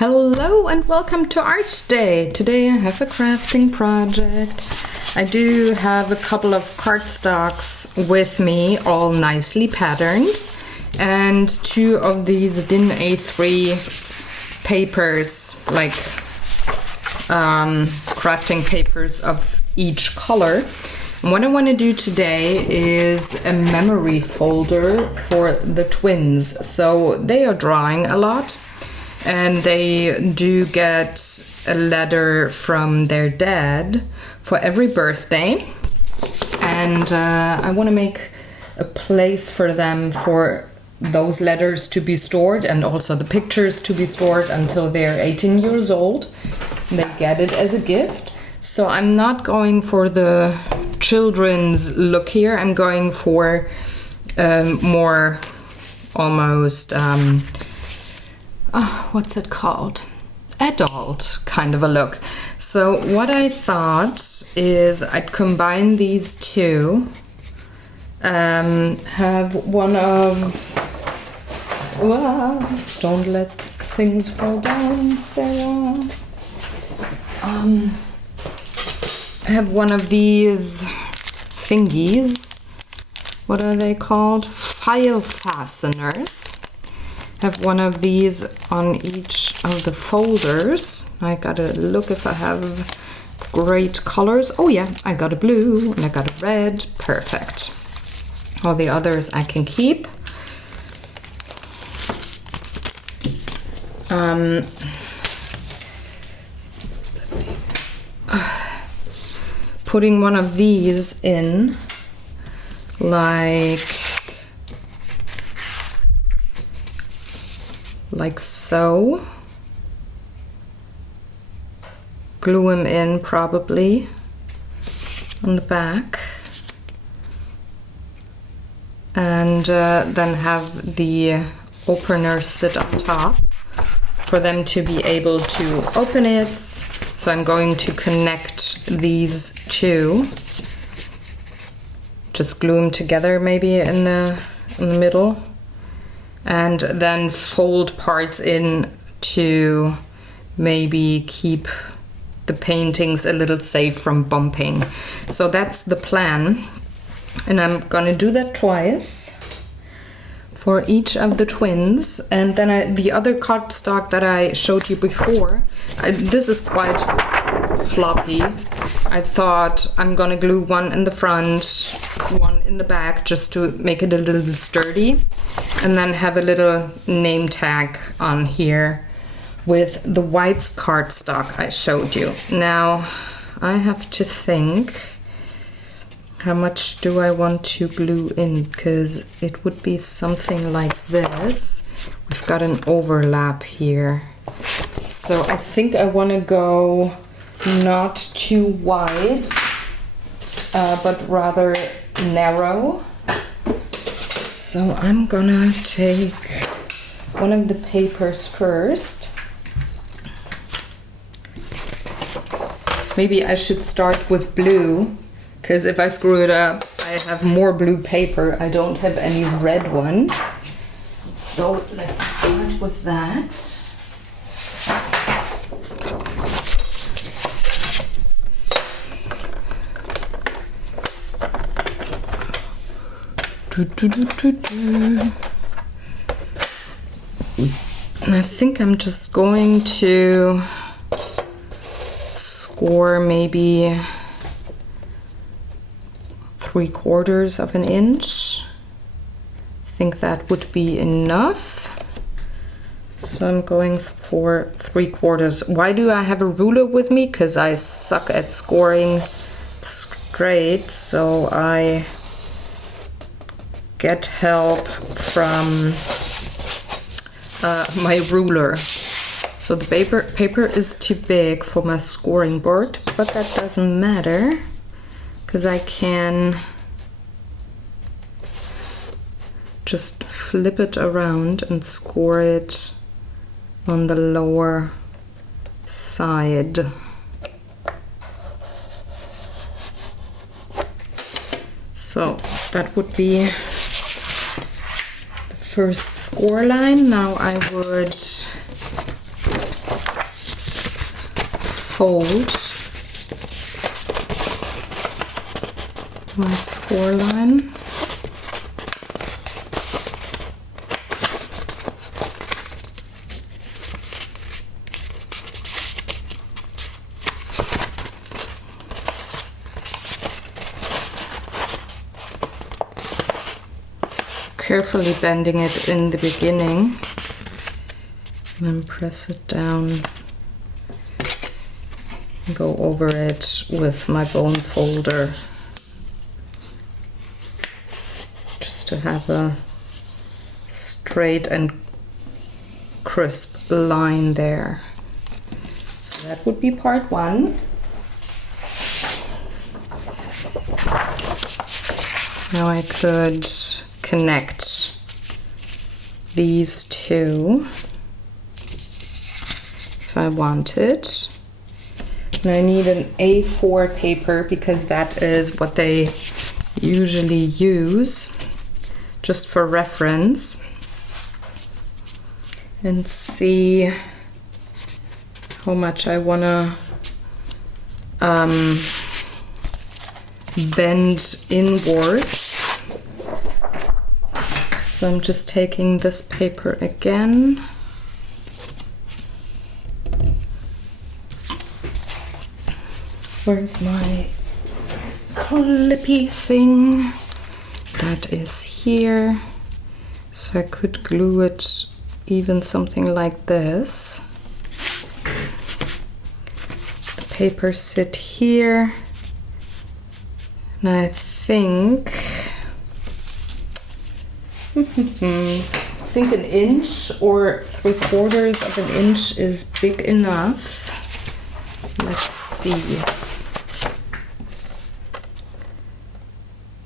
Hello and welcome to ArtDay. Today I have a crafting project. I do have a couple of cardstocks with me, all nicely patterned, and two of these DIN A3 papers, like crafting papers of each color. And what I want to do today is a memory folder for the twins. So they are drawing a lot. And they do get a letter from their dad for every birthday. And I want to make a place for them for those letters to be stored and also the pictures to be stored until they're 18 years old. They get it as a gift. So I'm not going for the children's look here. I'm going for more almost... what's it called? Adult kind of a look. So what I thought is I'd combine these two. Have one of... Well, don't let things fall down, Sarah. Have one of these thingies. What are they called? File fasteners. Have one of these on each of the folders. I gotta look if I have great colors. Oh yeah, I got a blue and I got a red. Perfect. All the others I can keep. Putting one of these in, like so. Glue them in probably on the back. And then have the opener sit on top for them to be able to open it. So I'm going to connect these two. Just glue them together maybe in the middle. And then fold parts in to maybe keep the paintings a little safe from bumping. So that's the plan. And I'm gonna do that twice for each of the twins. And then the other cardstock that I showed you before, this is quite floppy. I thought I'm gonna glue one in the front, one in the back, just to make it a little sturdy, and then have a little name tag on here with the white cardstock I showed you. Now I have to think, how much do I want to glue in, because it would be something like this. We've got an overlap here, so I think I want to go not too wide, but rather narrow. So I'm gonna take one of the papers first. Maybe I should start with blue, because if I screw it up, I have more blue paper. I don't have any red one. So let's start with that. And I think I'm just going to score maybe 3/4 of an inch. I think that would be enough. So I'm going for 3/4. Why do I have a ruler with me? Because I suck at scoring straight, so I get help from my ruler. So the paper is too big for my scoring board, but that doesn't matter, because I can just flip it around and score it on the lower side. So that would be the first score line. Now I would fold my score line. Carefully bending it in the beginning, and then press it down and go over it with my bone folder, just to have a straight and crisp line there. So that would be part one. Now I could connect these two if I wanted. And I need an A4 paper because that is what they usually use, just for reference. And see how much I wanna bend inwards. So I'm just taking this paper again. Where's my clippy thing? That is here. So I could glue it even something like this. The paper sit here. And I think an inch or 3/4 of an inch is big enough. Let's see.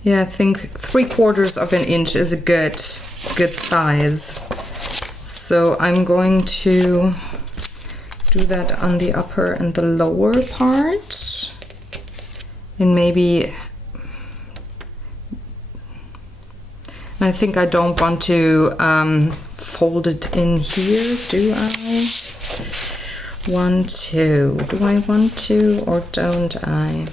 Yeah, I think 3/4 of an inch is a good size. So I'm going to do that on the upper and the lower part, and maybe I think I don't want to fold it in here, do I? Want to. Do I want to or don't I?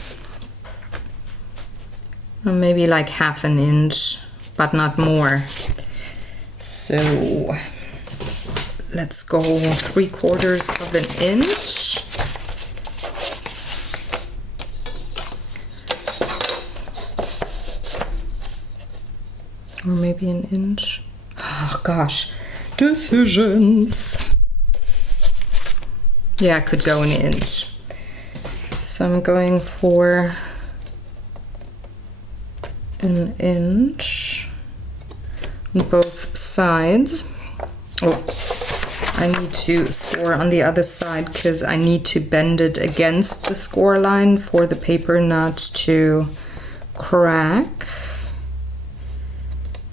Or maybe like 1/2 inch, but not more. So let's go 3/4 of an inch. Or maybe an inch. Oh gosh, decisions. Yeah, I could go an inch. So I'm going for an inch on both sides. Oh, I need to score on the other side because I need to bend it against the score line for the paper not to crack.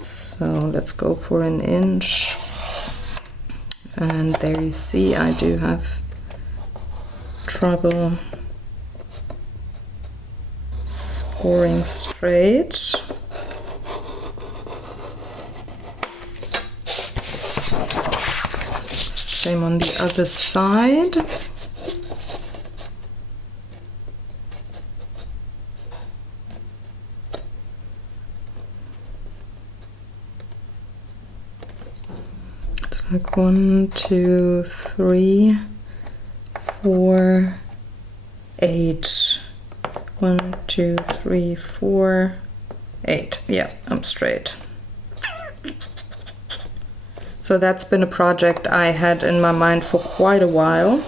So let's go for an inch. And there you see I do have trouble scoring straight. Same on the other side. Like 1, 2, 3, 4, 8. 1, 2, 3, 4, 8. Yeah, I'm straight. So that's been a project I had in my mind for quite a while,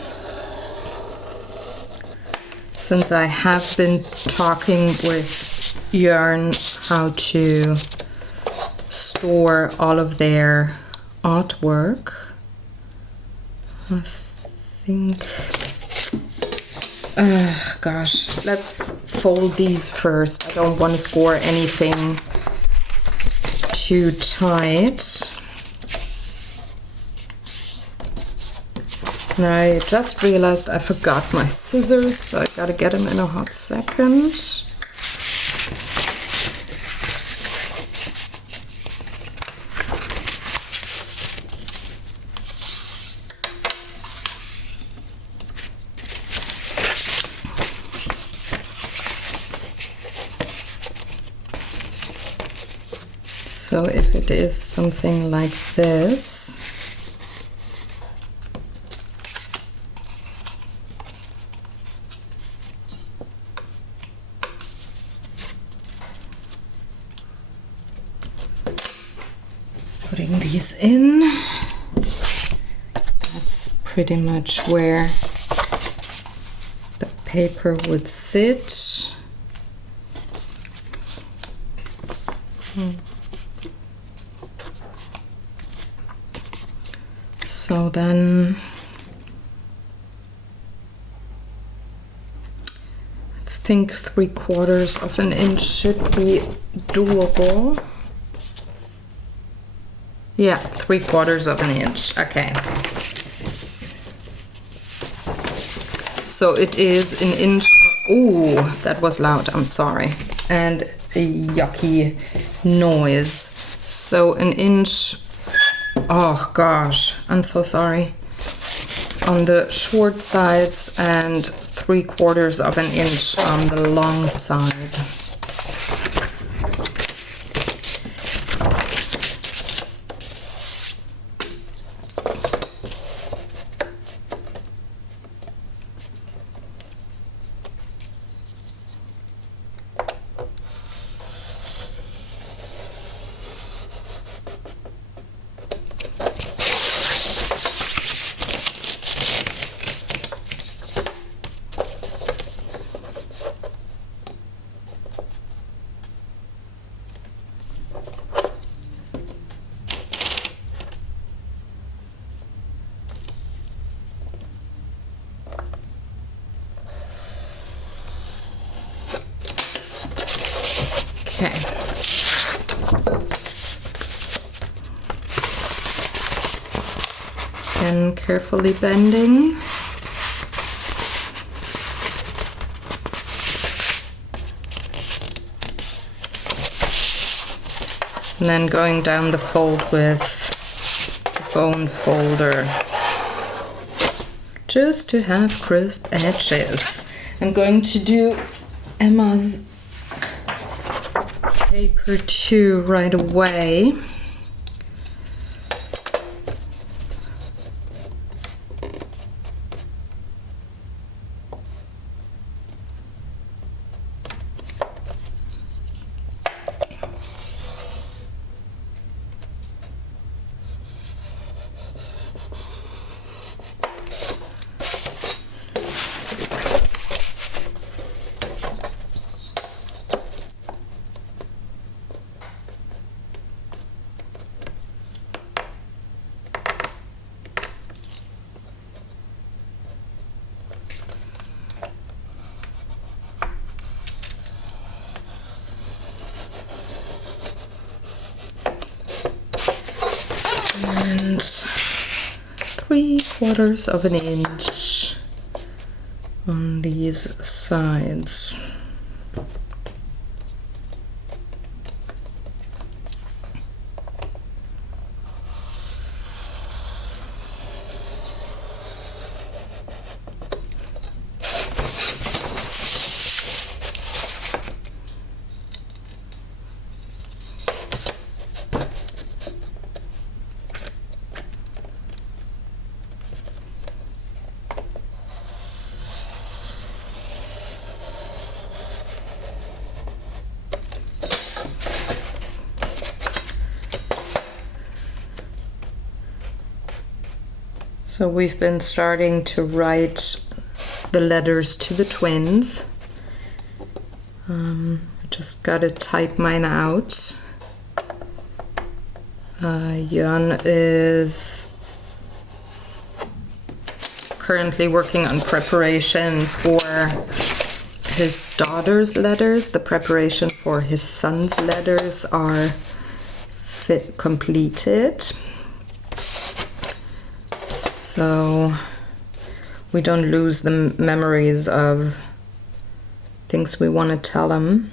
since I have been talking with Yarn how to store all of their artwork. I think, gosh, let's fold these first. I don't want to score anything too tight. And I just realized I forgot my scissors, so I gotta get them in a hot second. So if it is something like this, putting these in, that's pretty much where the paper would sit. So then I think 3/4 of an inch should be doable. Yeah, 3/4 of an inch. Okay. So it is an inch. Oh, that was loud. I'm sorry. And a yucky noise. So an inch. Oh gosh, I'm so sorry. On the short sides and 3/4 of an inch on the long side. Okay. And carefully bending. And then going down the fold with the bone folder. Just to have crisp edges. I'm going to do Emma's paper too right away. And 3/4 of an inch on these sides. So we've been starting to write the letters to the twins. I just gotta type mine out. Jan is currently working on preparation for his daughter's letters. The preparation for his son's letters are completed. So we don't lose the memories of things we want to tell them.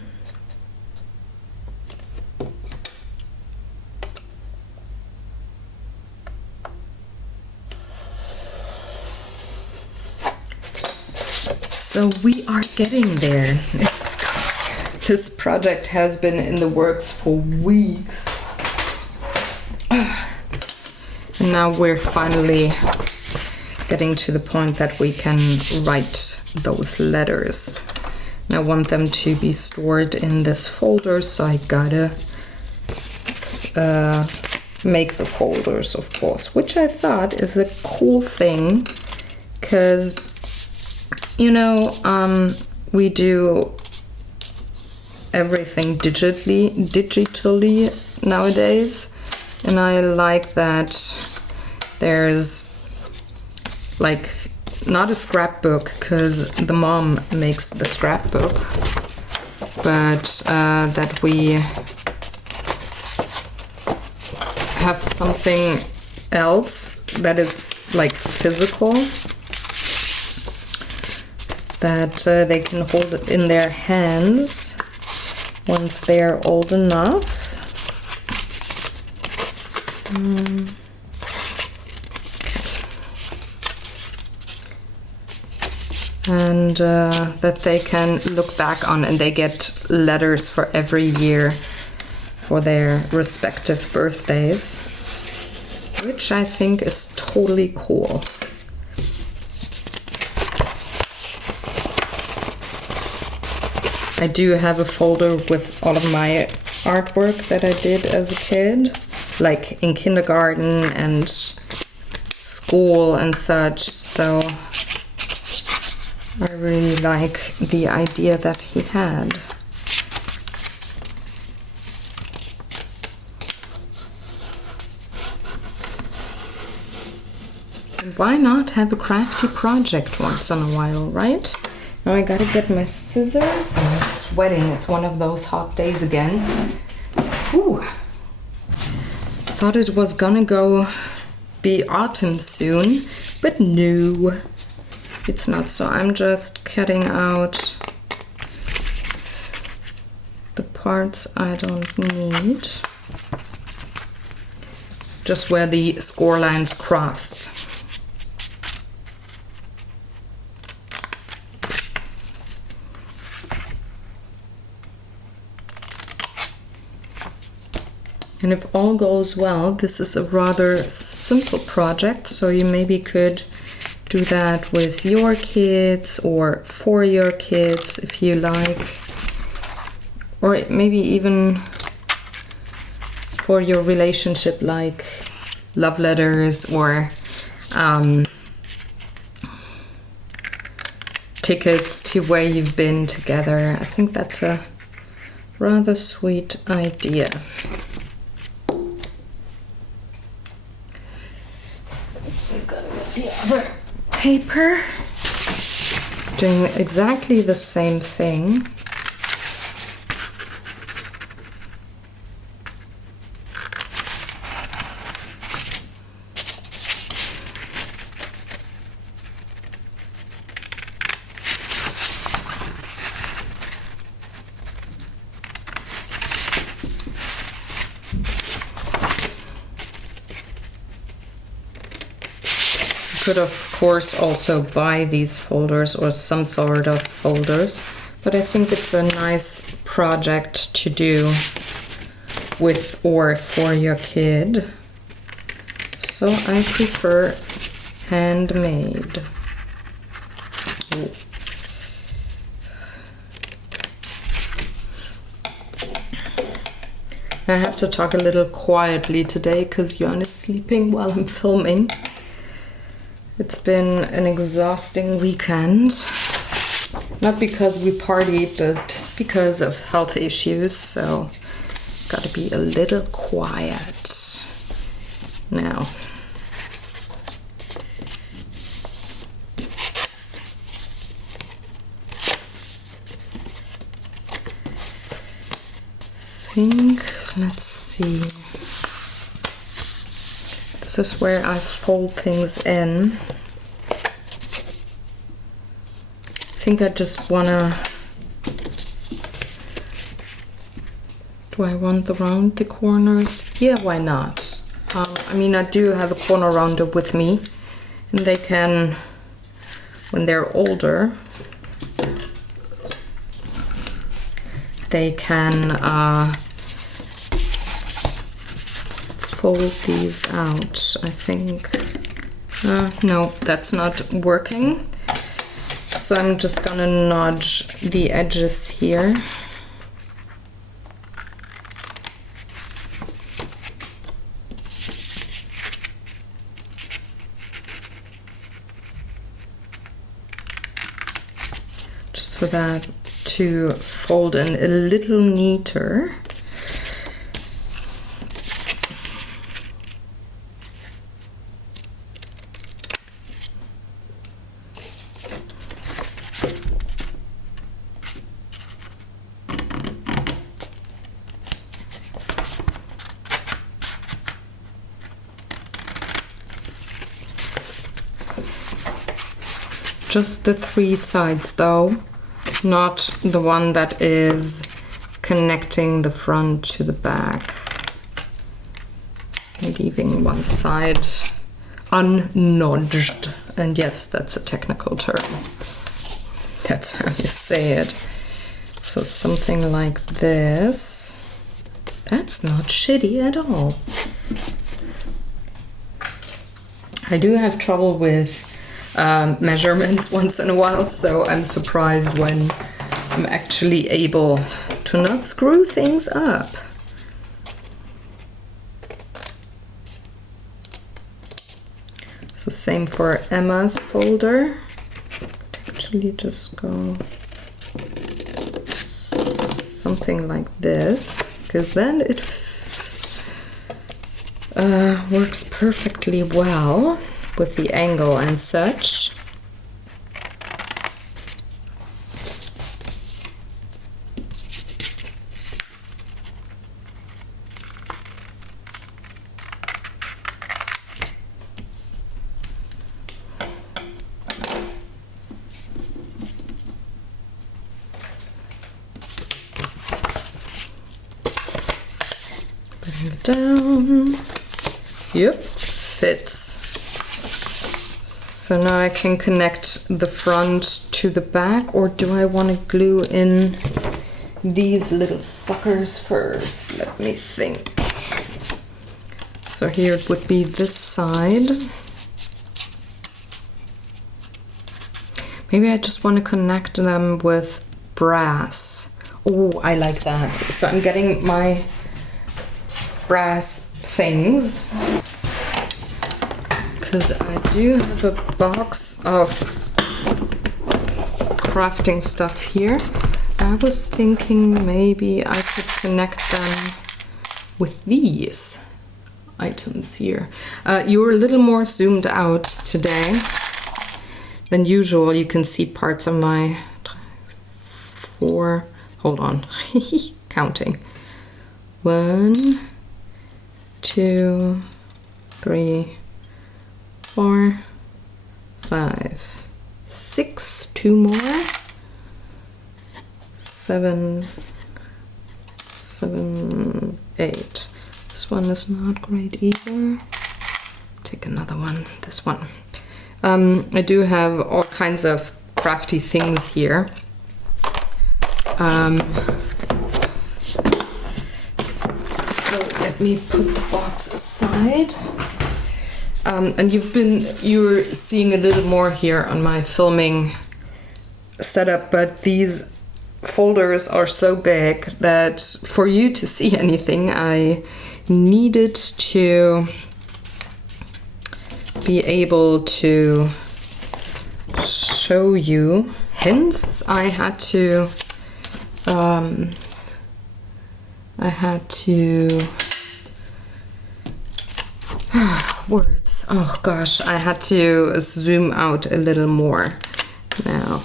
So we are getting there. This project has been in the works for weeks. And now we're finally getting to the point that we can write those letters. And I want them to be stored in this folder, so I gotta make the folders, of course, which I thought is a cool thing, because, you know, we do everything digitally nowadays, and I like that there's like not a scrapbook, because the mom makes the scrapbook, but that we have something else that is like physical, that they can hold it in their hands once they're old enough. And that they can look back on, and they get letters for every year for their respective birthdays, which I think is totally cool. I do have a folder with all of my artwork that I did as a kid, like in kindergarten and school and such, so I really like the idea that he had. And why not have a crafty project once in a while, right? Now I gotta get my scissors. I'm sweating. It's one of those hot days again. Whew. Thought it was gonna be autumn soon, but no. It's not, so I'm just cutting out the parts I don't need. Just where the score lines crossed. And if all goes well, this is a rather simple project, so you maybe could do that with your kids or for your kids if you like, or maybe even for your relationship, like love letters or tickets to where you've been together. I think that's a rather sweet idea. So we've got to get the other paper, doing exactly the same thing. Could of course also buy these folders or some sort of folders, but I think it's a nice project to do with or for your kid, so I prefer handmade. Ooh. I have to talk a little quietly today because Jörn is sleeping while I'm filming. It's been an exhausting weekend, not because we partied, but because of health issues, so gotta be a little quiet now. Let's see. This is where I fold things in. I think I just wanna... Do I want around the corners? Yeah, why not? I mean, I do have a corner rounder with me, and they can, when they're older, they can fold these out, I think. No, that's not working. So I'm just gonna nudge the edges here. Just for that to fold in a little neater. Just the 3 sides though, not the one that is connecting the front to the back. Leaving one side unnudged. And yes, that's a technical term. That's how you say it. So something like this. That's not shitty at all. I do have trouble with measurements once in a while, so I'm surprised when I'm actually able to not screw things up. So same for Emma's folder. Actually just go something like this, because then it works perfectly well with the angle and such. Bring it down. Yep, fits. So now I can connect the front to the back, or do I want to glue in these little suckers first? Let me think. So here it would be this side. Maybe I just want to connect them with brass. Oh, I like that. So I'm getting my brass things, because I do have a box of crafting stuff here. I was thinking maybe I could connect them with these items here. You're a little more zoomed out today than usual. You can see parts of my 4, hold on, counting. 1, 2, 3, 4, 5, 6, 2 more, 7, 8. This one is not great either. Take another one, this one. I do have all kinds of crafty things here. So let me put the box aside. And you're seeing a little more here on my filming setup, but these folders are so big that for you to see anything, I needed to be able to show you. Hence, I had to words. Oh gosh, I had to zoom out a little more. Now,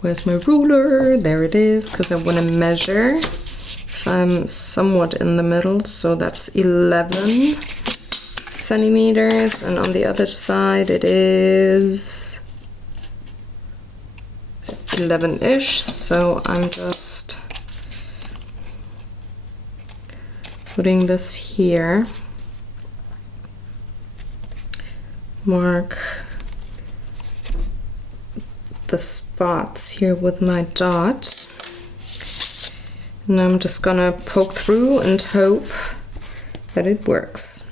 where's my ruler? There it is, because I want to measure if I'm somewhat in the middle. So that's 11 centimeters, and on the other side it is 11-ish. So I'm just putting this here. Mark the spots here with my dot. And I'm just gonna poke through and hope but it works.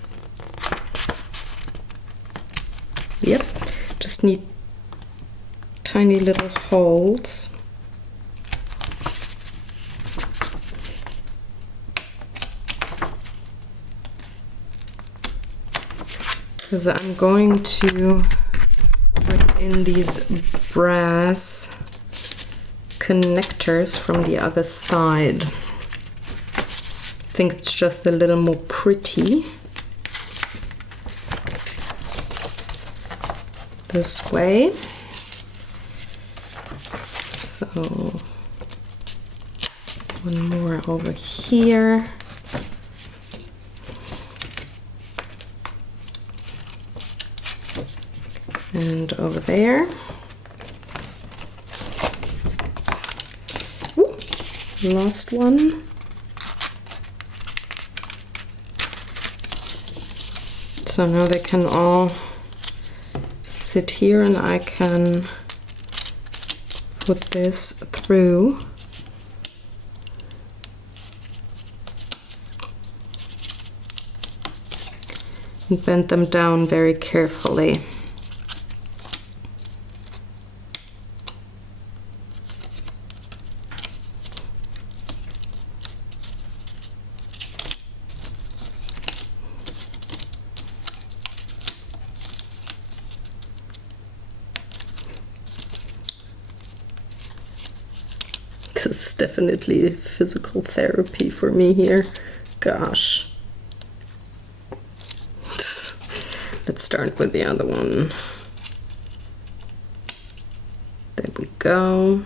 Yep, just need tiny little holes. Because I'm going to put in these brass connectors from the other side. I think it's just a little more pretty this way. So one more over here. And over there. Ooh, last one. So now they can all sit here and I can put this through. And bend them down very carefully. This is definitely physical therapy for me here. Gosh. Let's start with the other one. There we go.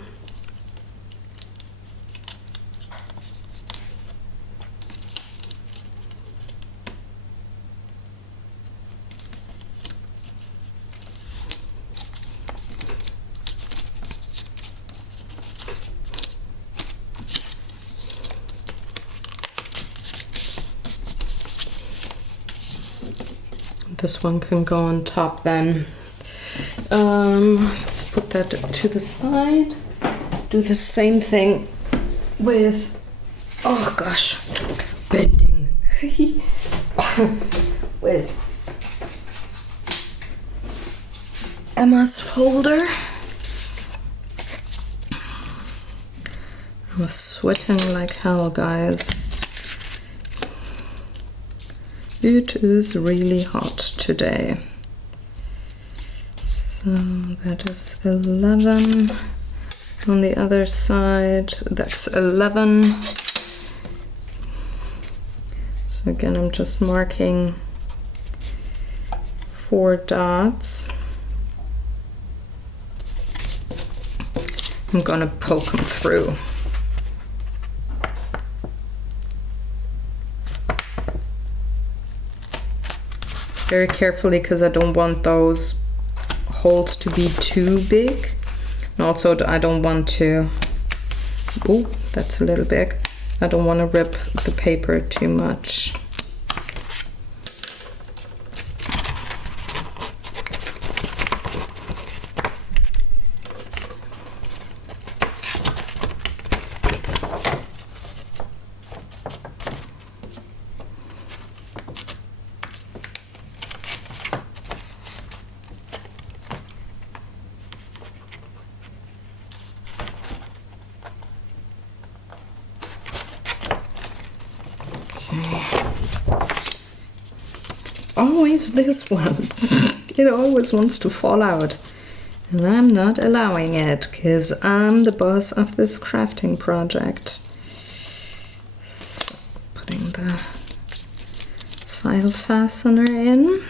This one can go on top then. Let's put that to the side. Do the same thing with, oh gosh, bending. With Emma's folder. I was sweating like hell, guys. It is really hot today. So that is 11. On the other side, that's 11. So again, I'm just marking 4 dots. I'm gonna poke them through. Very carefully, because I don't want those holes to be too big. And also I don't want to, oh, that's a little big. I don't want to rip the paper too much. Always this one. It always wants to fall out. And I'm not allowing it, because I'm the boss of this crafting project. So, putting the file fastener in.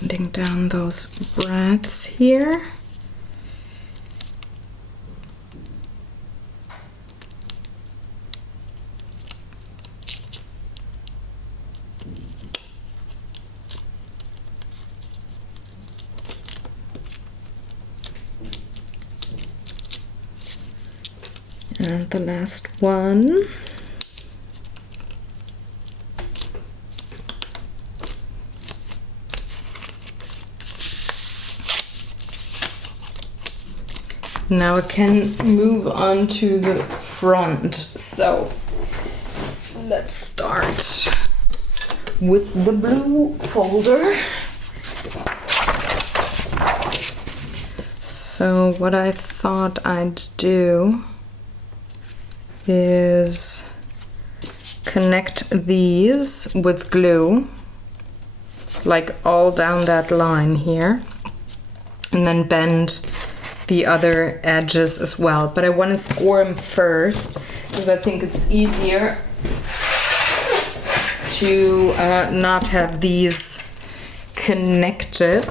Bending down those bracts here. And the last one. Now I can move on to the front. So let's start with the blue folder. So what I thought I'd do is connect these with glue, like all down that line here, and then bend the other edges as well. But I want to score them first because I think it's easier to not have these connected.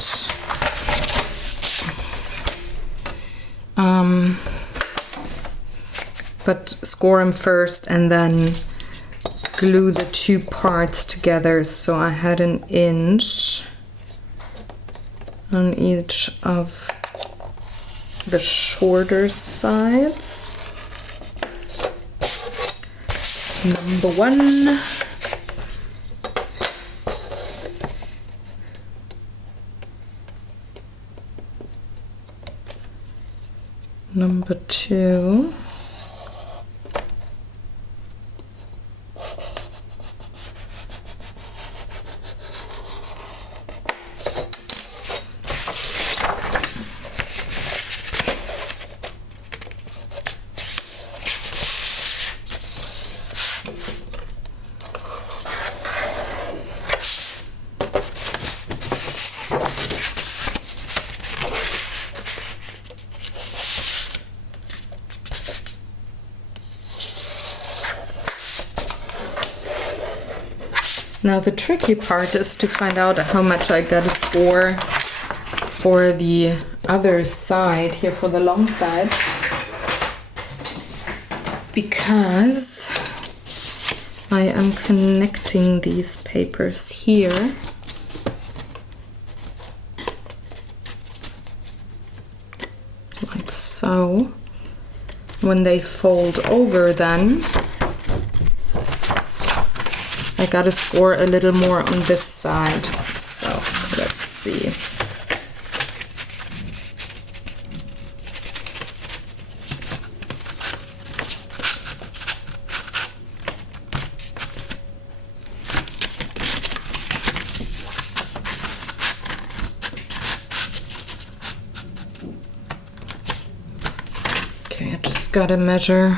But score them first and then glue the two parts together. So I had an inch on each of the shorter sides. Number one. Number two. Now the tricky part is to find out how much I gotta score for the other side here, for the long side, because I am connecting these papers here. Like so. When they fold over then, I gotta score a little more on this side. So let's see. Okay, I just gotta measure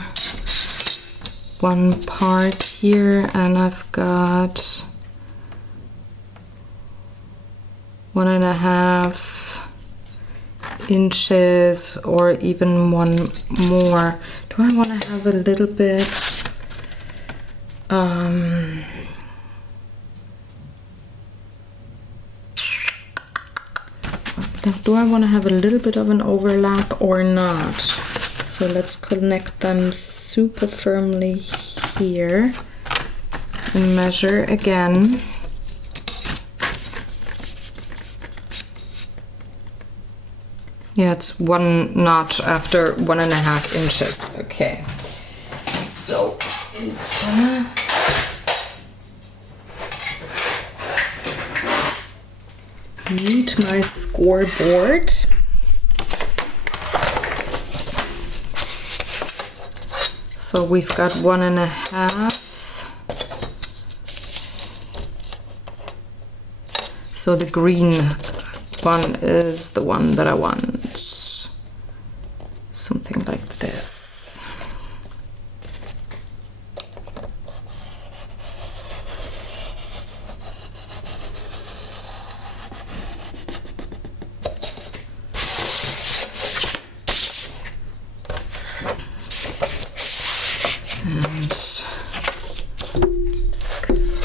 one part here, and I've got 1.5 inches or even one more. Do I want to have a little bit do I want to have a little bit of an overlap or not? So let's connect them super firmly here and measure again. Yeah, it's 1 notch after 1.5 inches. Okay, so I'm gonna meet my scoreboard. So we've got 1.5. So the green one is the one that I want. Something like this.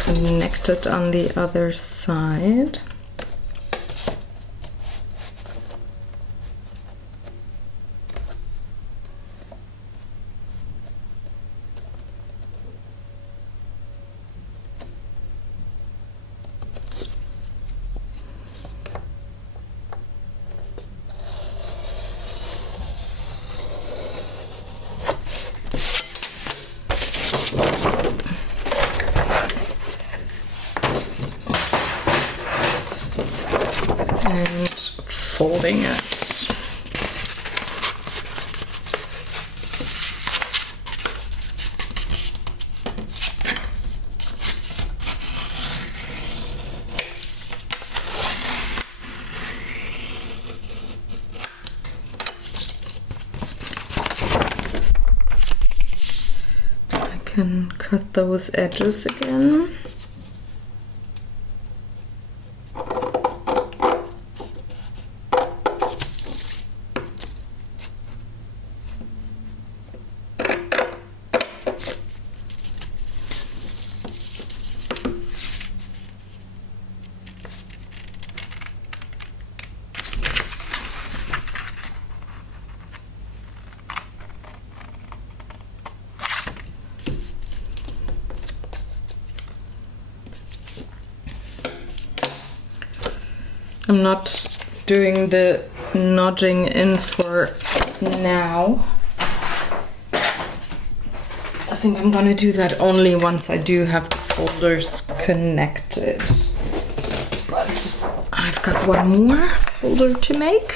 Connect it on the other side. And folding it. can cut those edges again. I'm not doing the nudging in for now. I think I'm gonna do that only once I do have the folders connected. But I've got one more folder to make.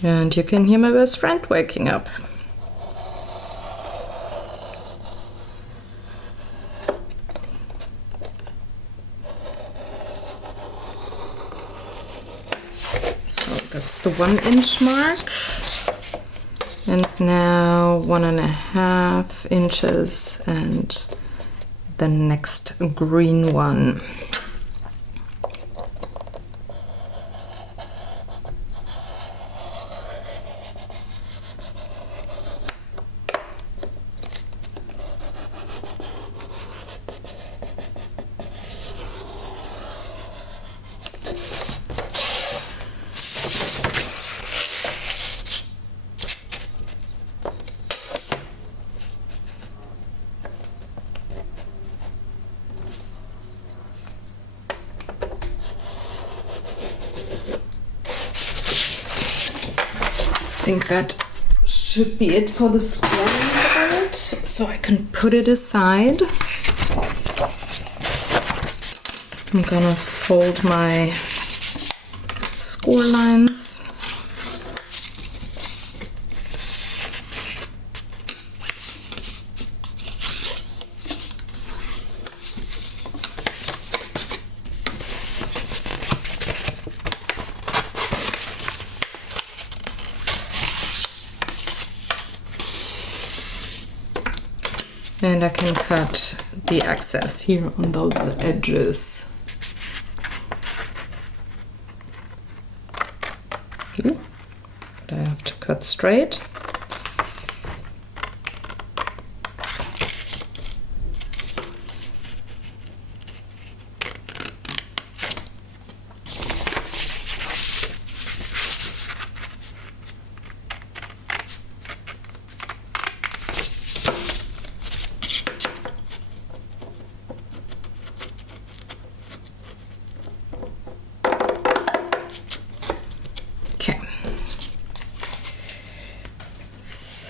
And you can hear my best friend waking up. So that's the 1 inch mark. And now 1.5 inches and the next green one. I think that should be it for the scoring part, so I can put it aside. I'm gonna fold my score lines. And I can cut the excess here on those edges. But I have to cut straight.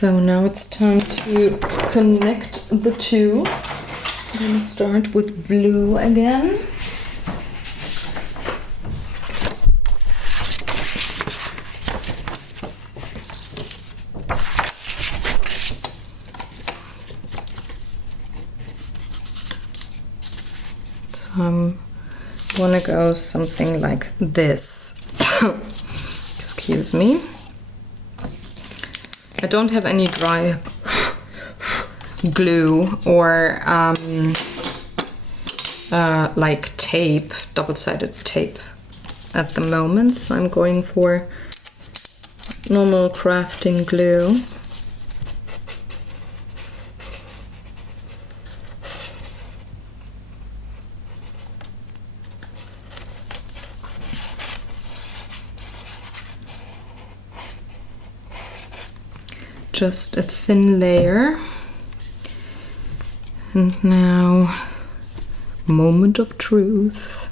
So now it's time to connect the two. I'm gonna start with blue again. So I wanna go something like this. Excuse me. I don't have any dry glue or like tape, double-sided tape at the moment, so I'm going for normal crafting glue. Just a thin layer. And now, moment of truth.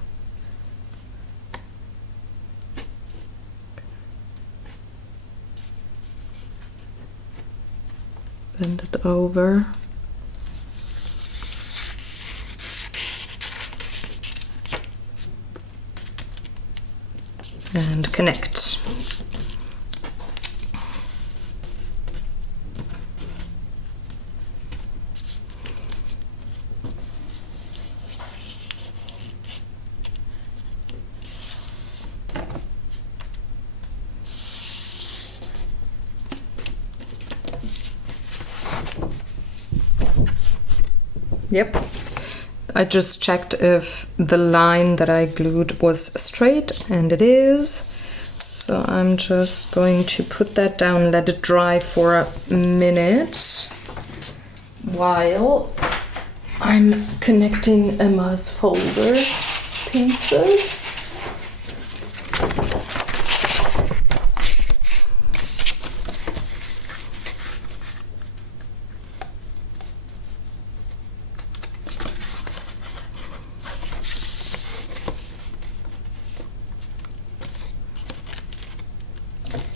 bend it over. And connect. Yep. I just checked if the line that I glued was straight, and it is. So I'm just going to put that down, let it dry for a minute while I'm connecting Emma's folder pieces.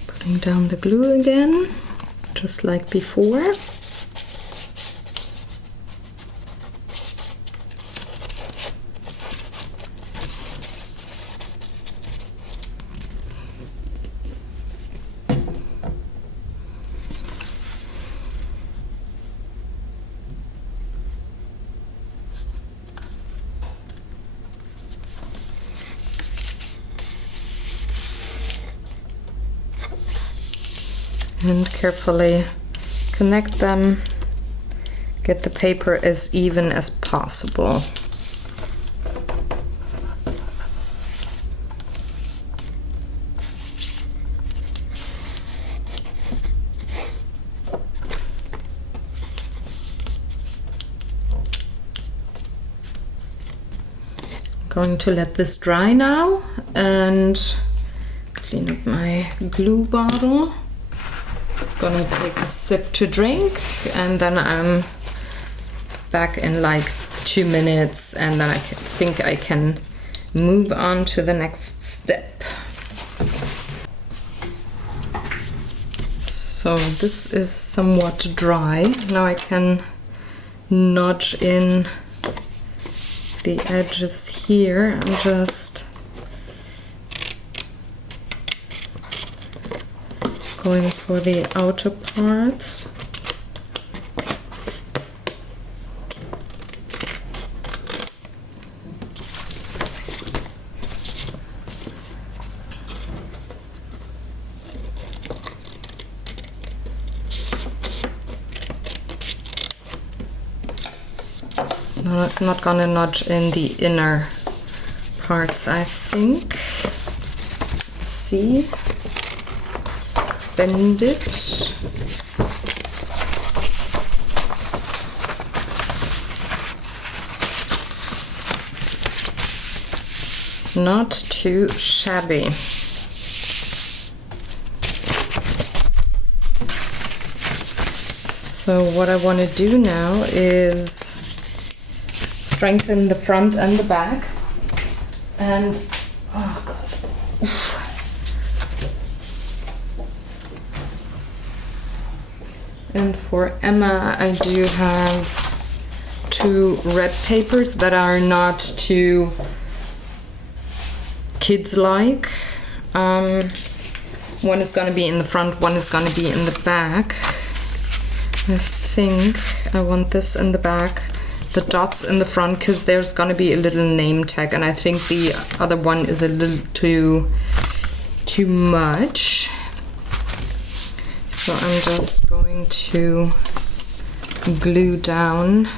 Putting down the glue again, just like before. And carefully connect them, get the paper as even as possible. I'm going to let this dry now and clean up my glue bottle. Gonna take a sip to drink, and then I'm back in like 2 minutes, and then I think I can move on to the next step. So this is somewhat dry. Now I can nudge in the edges here. I'm just going for the outer parts. Not gonna nudge in the inner parts, I think. Let's see. Bend it. Not too shabby. So what I want to do now is strengthen the front and the back, and oh god. Oof. And for Emma, I do have 2 red papers that are not too kids-like. One is going to be in the front, one is going to be in the back. I think I want this in the back, the dots in the front, because there's going to be a little name tag, and I think the other one is a little too much. So I'm just going to glue down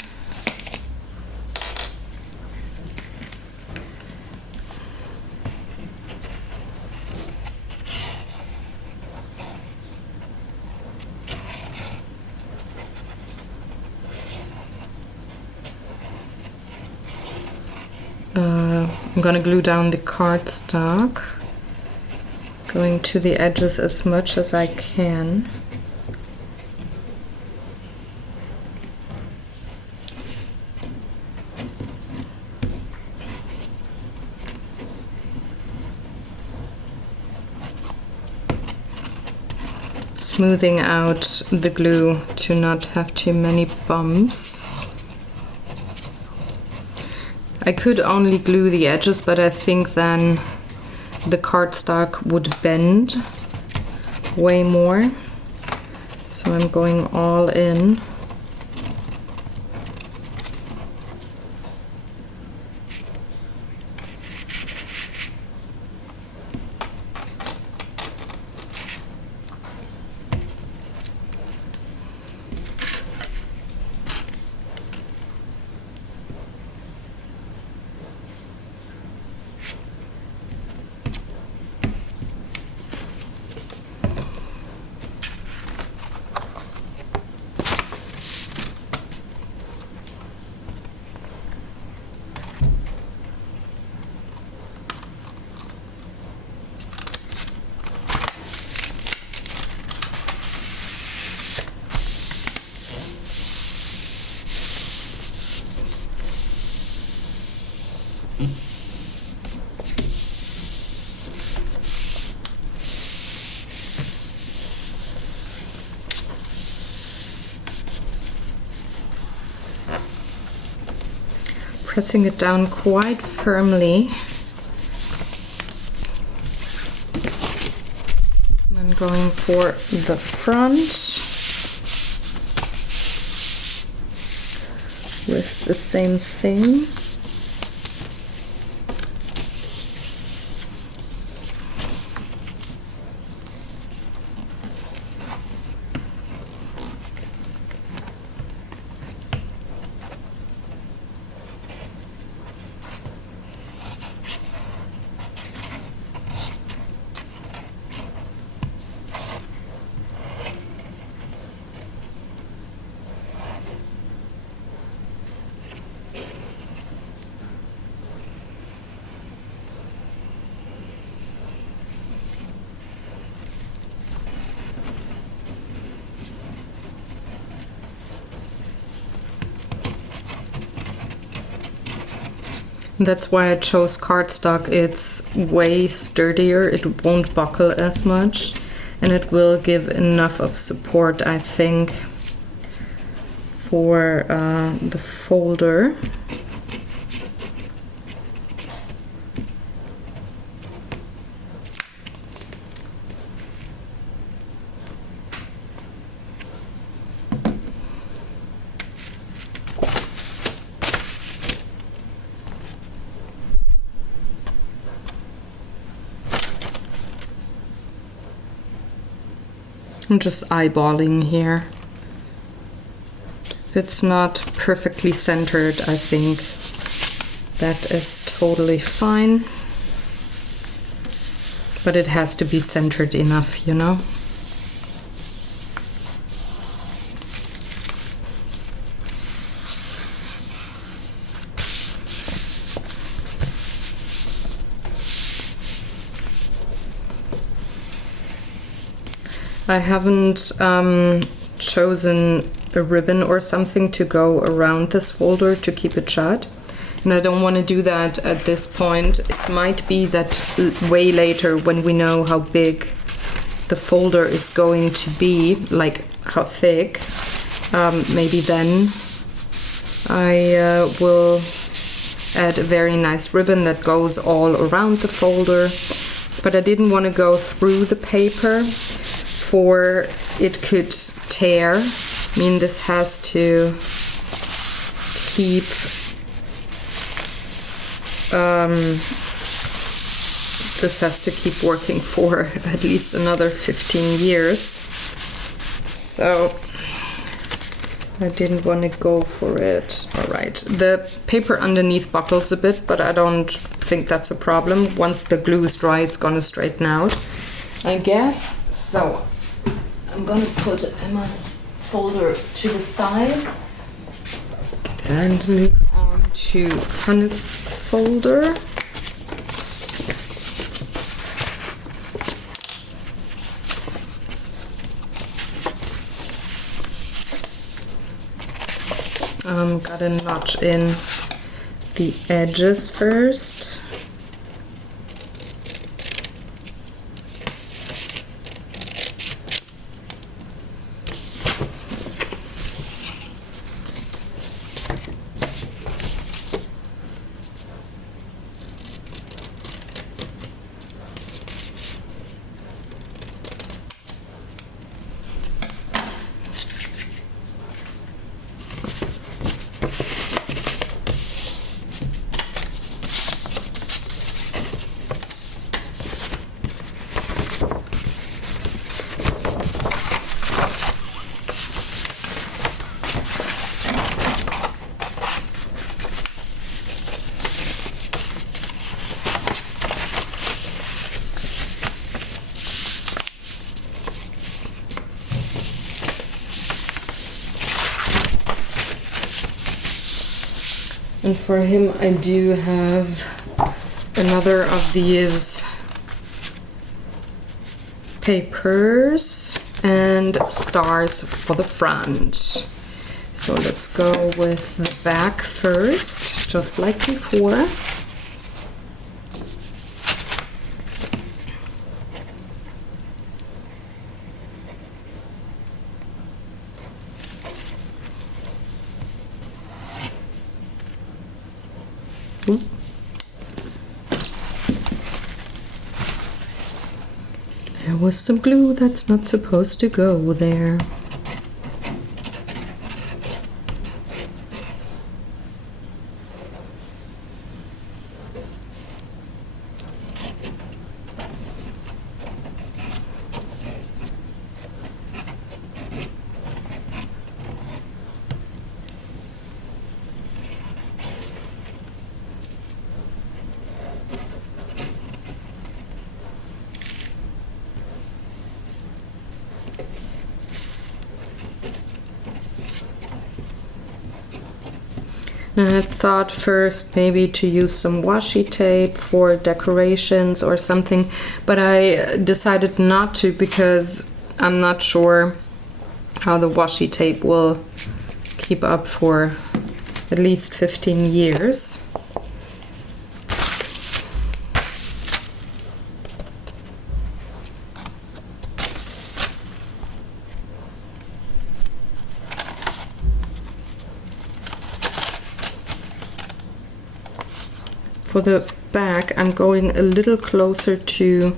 I'm gonna glue down the cardstock, going to the edges as much as I can. smoothing out the glue to not have too many bumps. I could only glue the edges, but I think then the cardstock would bend way more. So I'm going all in. Pressing it down quite firmly. And then going for the front with the same thing. That's why I chose cardstock. It's way sturdier, it won't buckle as much, and it will give enough of support, I think, for the folder. I'm just eyeballing here. If it's not perfectly centered, I think that is totally fine. But it has to be centered enough, you know? I haven't chosen a ribbon or something to go around this folder to keep it shut. And I don't want to do that at this point. It might be that way later, when we know how big the folder is going to be, like how thick, maybe then I will add a very nice ribbon that goes all around the folder. But I didn't want to go through the paper, for it could tear. I mean, this has to keep working for at least another 15 years. So I didn't want to go for it. All right, the paper underneath buckles a bit, but I don't think that's a problem. Once the glue is dry, it's gonna straighten out, I guess. So I'm gonna put Emma's folder to the side and move on to Hannes' folder. Gotta notch in the edges first. And for him I do have another of these papers and stars for the front. So let's go with the back first, just like before. Ooh. There was some glue that's not supposed to go there. I thought first maybe to use some washi tape for decorations or something, but I decided not to because I'm not sure how the washi tape will keep up for at least 15 years. For the back, I'm going a little closer to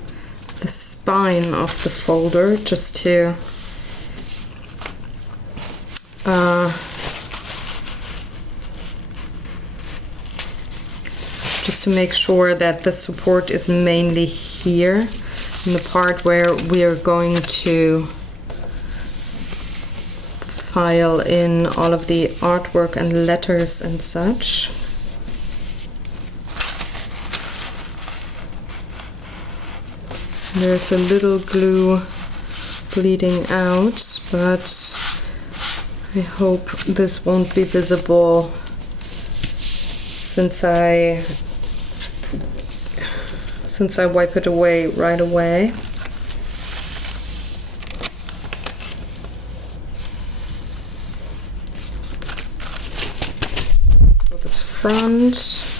the spine of the folder just to make sure that the support is mainly here in the part where we are going to file in all of the artwork and letters and such. There's a little glue bleeding out, but I hope this won't be visible since I wipe it away right away. For the front.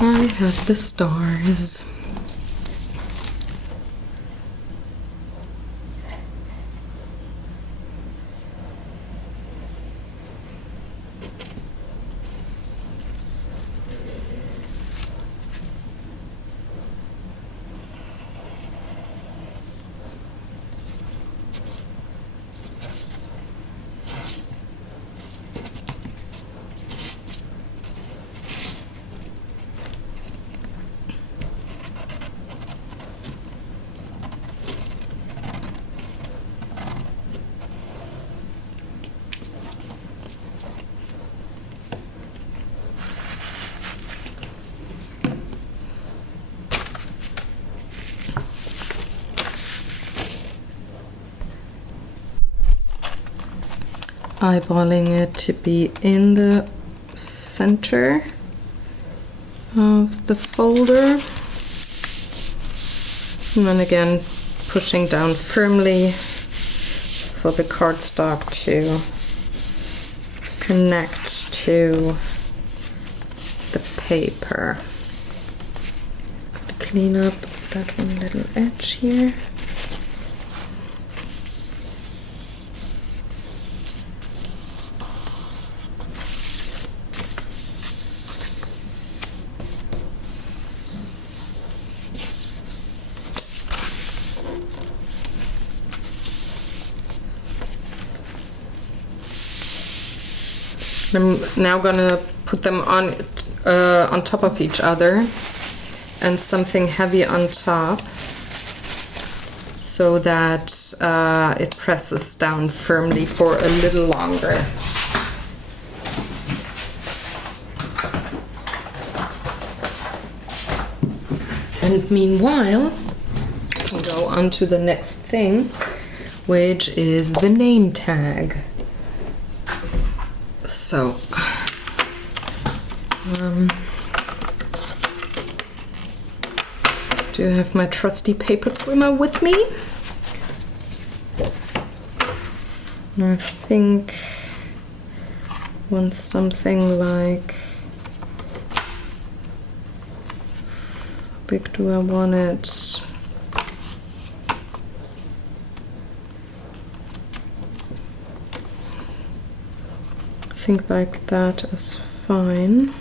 I have the stars. Eyeballing it to be in the center of the folder, and then again pushing down firmly for the cardstock to connect to the paper. Clean up that one little edge here. I'm now gonna put them on top of each other and something heavy on top so that it presses down firmly for a little longer. And meanwhile, we'll go on to the next thing, which is the name tag. So do have my trusty paper trimmer with me. I think want something like, how big do I want it? I think like that is fine.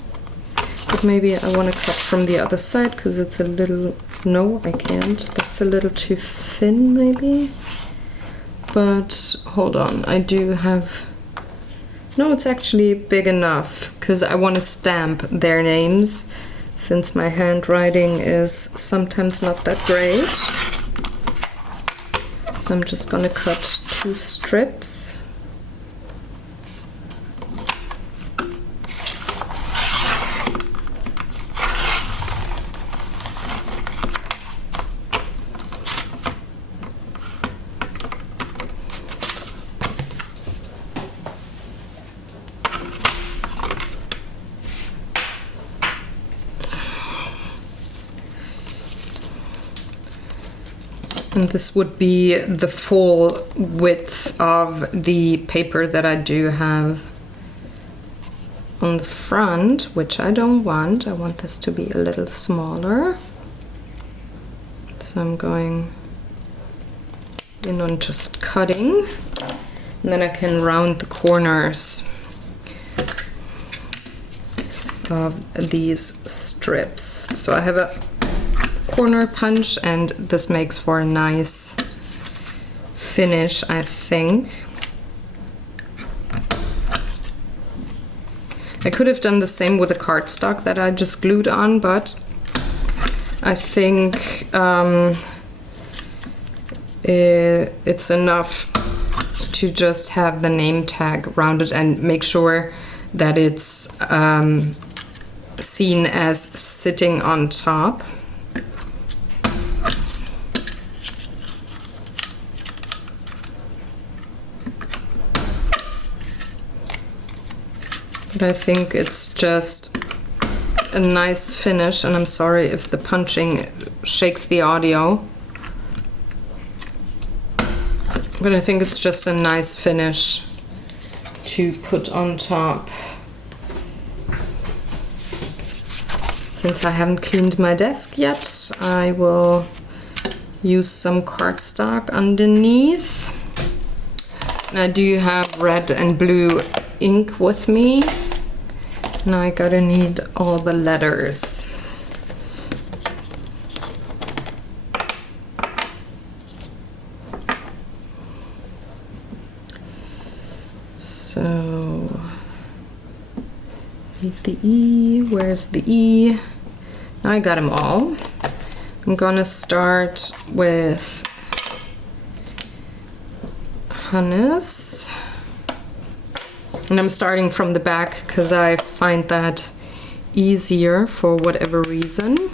But maybe I want to cut from the other side because it's a little, no, I can't. That's a little too thin maybe. But hold on, I do have, no, it's actually big enough because I want to stamp their names since my handwriting is sometimes not that great. So I'm just gonna cut 2 strips. And this would be the full width of the paper that I do have on the front, which I don't want. I want this to be a little smaller. So I'm going in on just cutting, and then I can round the corners of these strips. So I have a corner punch, and this makes for a nice finish, I think. I could have done the same with the cardstock that I just glued on, but I think it's enough to just have the name tag rounded and make sure that it's seen as sitting on top. But I think it's just a nice finish, and I'm sorry if the punching shakes the audio. But I think it's just a nice finish to put on top. Since I haven't cleaned my desk yet, I will use some cardstock underneath. And I do have red and blue ink with me. Now I gotta need all the letters. So, need the E, where's the E? Now I got them all. I'm gonna start with Hannes. And I'm starting from the back because I find that easier for whatever reason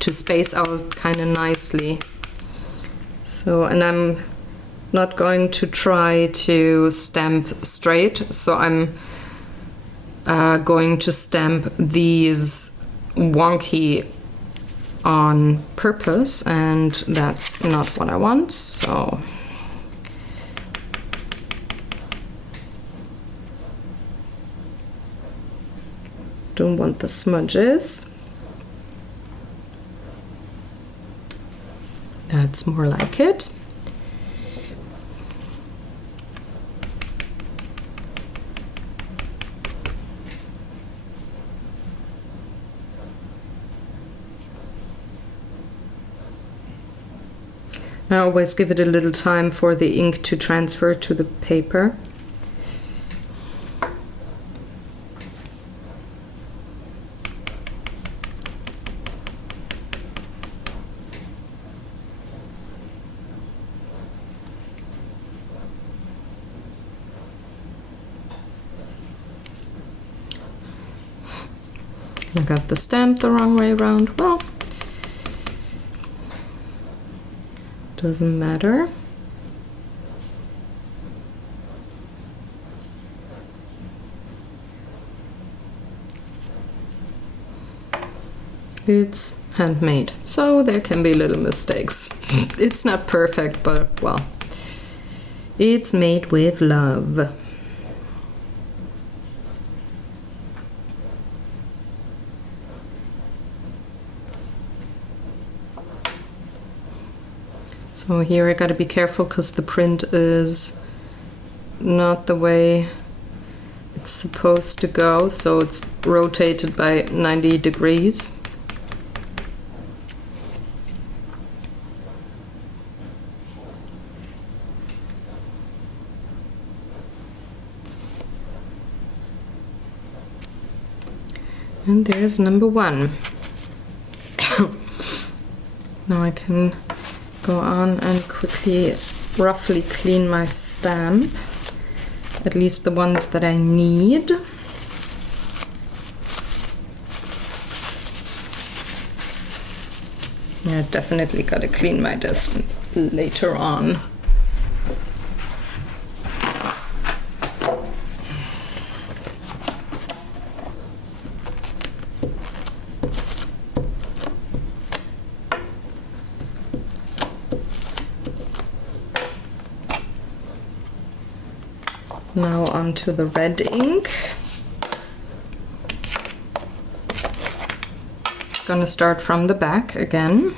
to space out kind of nicely. So, and I'm not going to try to stamp straight, so I'm going to stamp these wonky on purpose, and that's not what I want, so don't want the smudges. That's more like it. I always give it a little time for the ink to transfer to the paper. I got the stamp the wrong way around. Well, doesn't matter. It's handmade, so there can be little mistakes. It's not perfect, but well, it's made with love. So here I gotta be careful because the print is not the way it's supposed to go, so it's rotated by 90 degrees. And there's number 1. Now I can go on and quickly, roughly clean my stamp, at least the ones that I need. Yeah, definitely gotta clean my desk later on. Now onto the red ink. Gonna start from the back again.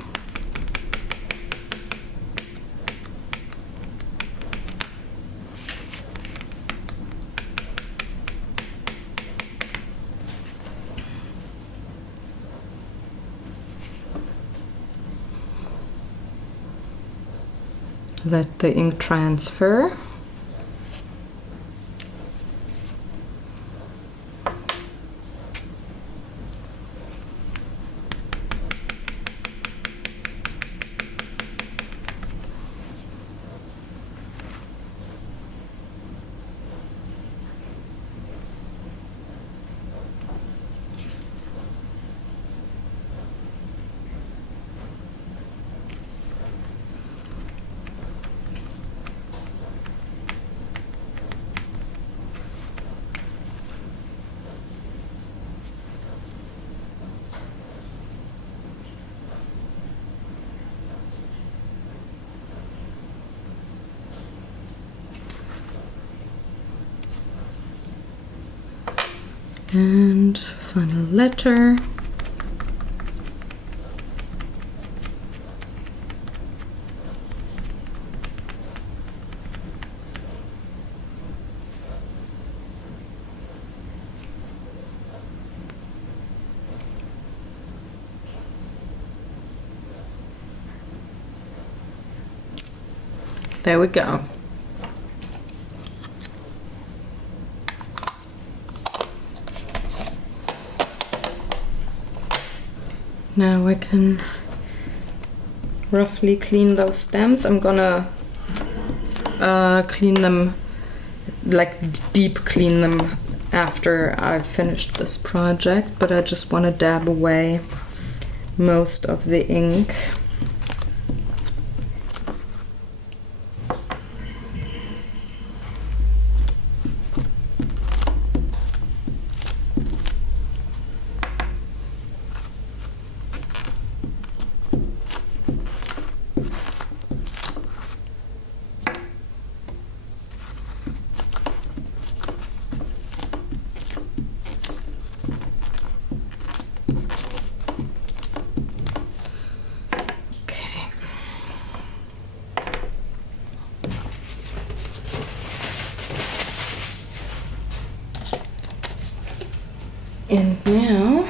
Let the ink transfer. And final letter. There we go. Now I can roughly clean those stems. I'm gonna clean them, like deep clean them after I've finished this project, but I just want to dab away most of the ink. And now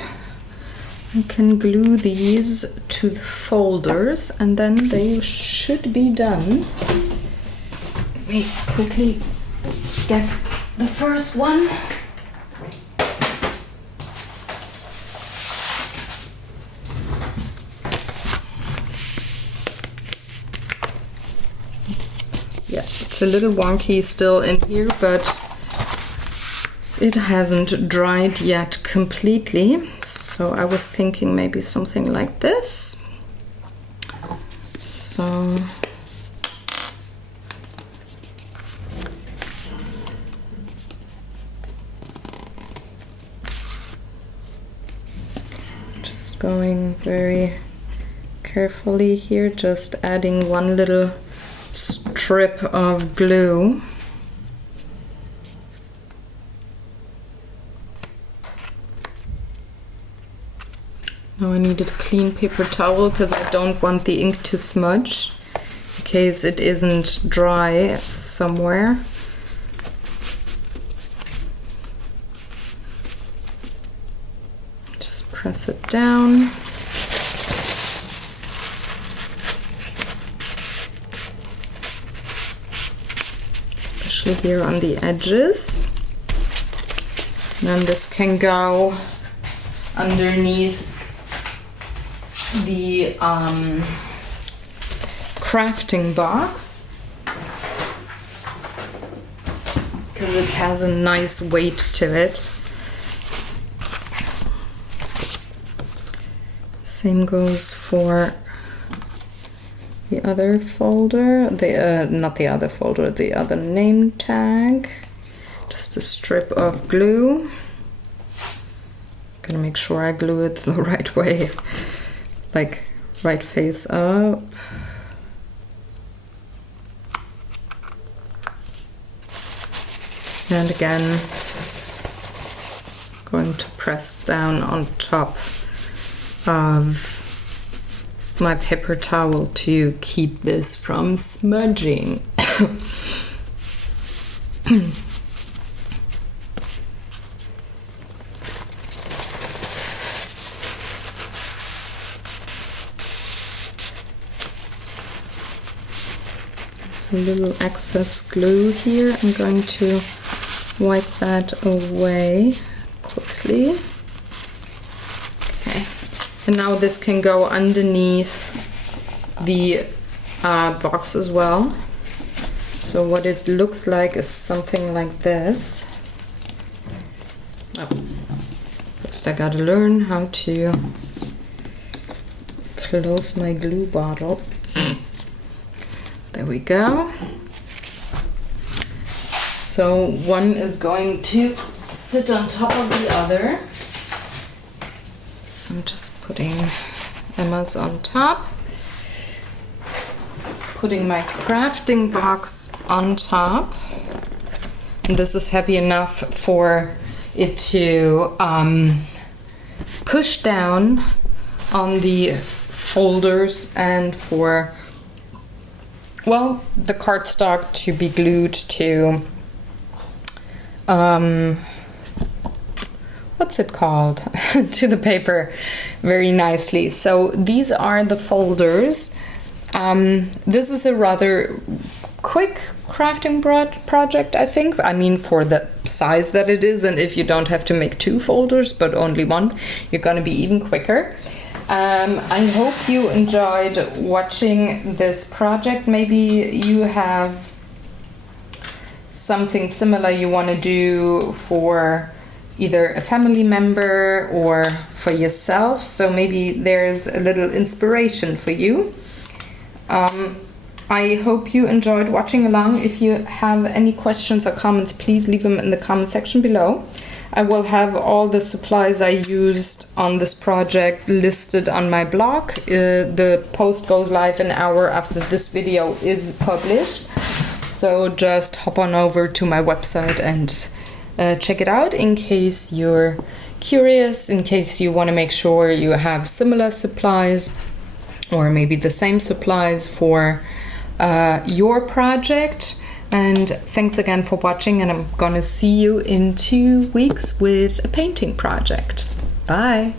I can glue these to the folders and then they should be done. Let me quickly get the first one. Yeah, it's a little wonky still in here, but it hasn't dried yet completely, so I was thinking maybe something like this. So just going very carefully here, just adding one little strip of glue. Now I needed a clean paper towel because I don't want the ink to smudge in case it isn't dry somewhere. Just press it down. Especially here on the edges. And then this can go underneath the crafting box because it has a nice weight to it. Same goes for the other folder, not the other folder, the other name tag. Just a strip of glue. Gonna make sure I glue it the right way, like right face up. And again, going to press down on top of my paper towel to keep this from smudging. A little excess glue here. I'm going to wipe that away quickly. Okay, and now this can go underneath the box as well. So what it looks like is something like this. Oh, first I gotta learn how to close my glue bottle. There we go. So one is going to sit on top of the other. So I'm just putting Emma's on top. Putting my crafting box on top. And this is heavy enough for it to push down on the folders and for, well, the cardstock to be glued to, what's it called? To the paper very nicely. So these are the folders. This is a rather quick crafting project, I think. I mean, for the size that it is, and if you don't have to make 2 folders but only 1, you're gonna be even quicker. I hope you enjoyed watching this project. Maybe you have something similar you want to do for either a family member or for yourself, so maybe there's a little inspiration for you. I hope you enjoyed watching along. If you have any questions or comments, please leave them in the comment section below. I will have all the supplies I used on this project listed on my blog. The post goes live an hour after this video is published. So just hop on over to my website and check it out in case you're curious, in case you want to make sure you have similar supplies or maybe the same supplies for your project. And thanks again for watching, and I'm gonna see you in 2 weeks with a painting project. Bye!